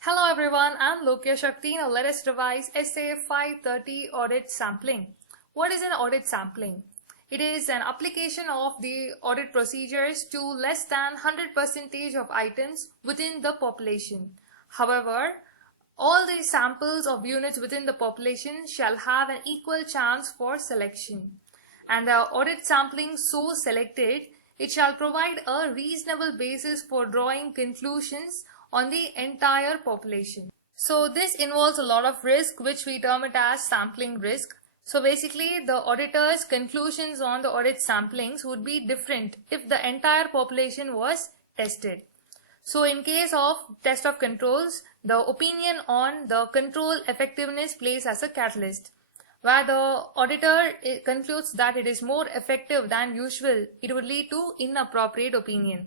Hello everyone, I'm Lokiya Sakthi. Now let us revise Essay 530 Audit Sampling. What is an audit sampling? It is an application of the audit procedures to less than 100% of items within the population. However, all the samples of units within the population shall have an equal chance for selection. And the audit sampling so selected, it shall provide a reasonable basis for drawing conclusions on the entire population. So this involves a lot of risk, which we term it as sampling risk. So basically the auditor's conclusions on the audit samplings would be different if the entire population was tested. So in case of test of controls, the opinion on the control effectiveness plays as a catalyst. Where the auditor concludes that it is more effective than usual, it would lead to inappropriate opinion.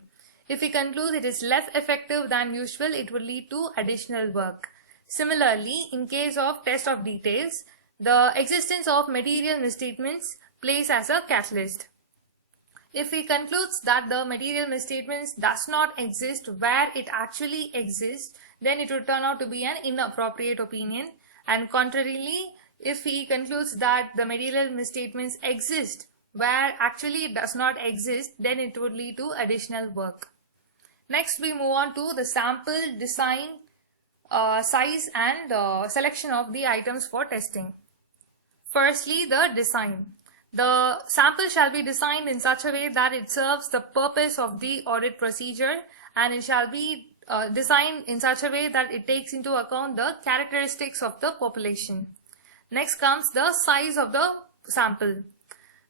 If he concludes it is less effective than usual, it would lead to additional work. Similarly, in case of test of details, the existence of material misstatements plays as a catalyst. If he concludes that the material misstatements does not exist where it actually exists, then it would turn out to be an inappropriate opinion. And contrarily, if he concludes that the material misstatements exist where actually it does not exist, then it would lead to additional work. Next, we move on to the sample design, size and selection of the items for testing. Firstly, the design. The sample shall be designed in such a way that it serves the purpose of the audit procedure, and it shall be designed in such a way that it takes into account the characteristics of the population. Next comes the size of the sample.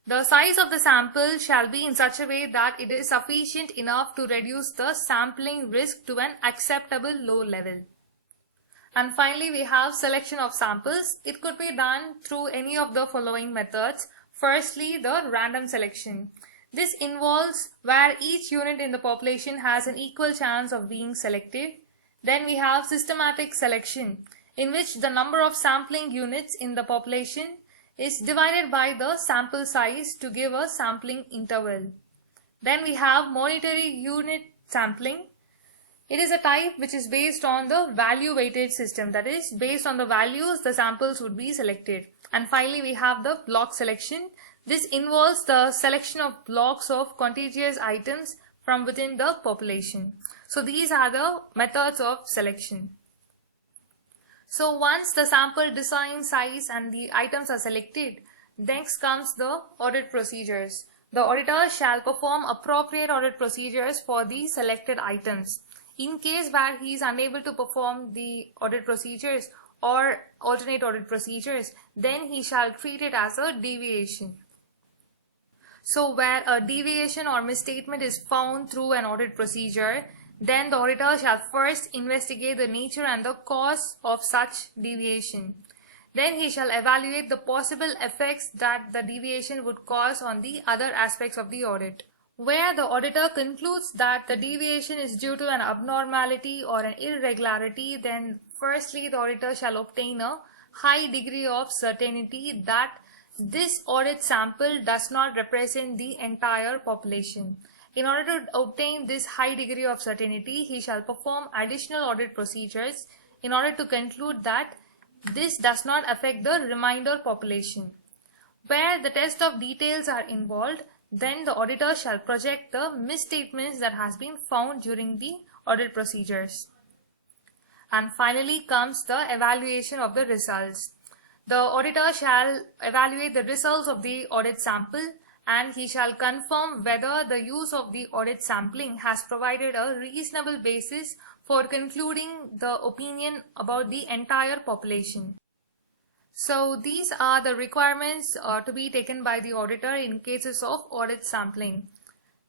The size of the sample shall be in such a way that it is sufficient enough to reduce the sampling risk to an acceptable low level. And finally, we have selection of samples. It could be done through any of the following methods. Firstly, the random selection. This involves where each unit in the population has an equal chance of being selected. Then we have systematic selection, in which the number of sampling units in the population is divided by the sample size to give a sampling interval. Then we have monetary unit sampling. It is a type which is based on the value weighted system, that is, based on the values the samples would be selected. And finally, we have the block selection. This involves the selection of blocks of contiguous items from within the population. So these are the methods of selection. So once the sample design, size and the items are selected, next comes the audit procedures. The auditor shall perform appropriate audit procedures for the selected items. In case where he is unable to perform the audit procedures or alternate audit procedures, then he shall treat it as a deviation. So where a deviation or misstatement is found through an audit procedure, then the auditor shall first investigate the nature and the cause of such deviation. Then he shall evaluate the possible effects that the deviation would cause on the other aspects of the audit. Where the auditor concludes that the deviation is due to an abnormality or an irregularity, then firstly the auditor shall obtain a high degree of certainty that this audit sample does not represent the entire population. In order to obtain this high degree of certainty, he shall perform additional audit procedures in order to conclude that this does not affect the remainder population. Where the test of details are involved, then the auditor shall project the misstatements that has been found during the audit procedures. And finally comes the evaluation of the results. The auditor shall evaluate the results of the audit sample, and he shall confirm whether the use of the audit sampling has provided a reasonable basis for concluding the opinion about the entire population. So these are the requirements to be taken by the auditor in cases of audit sampling.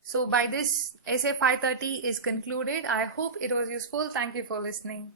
So by this, Essay 530 is concluded. I hope it was useful. Thank you for listening.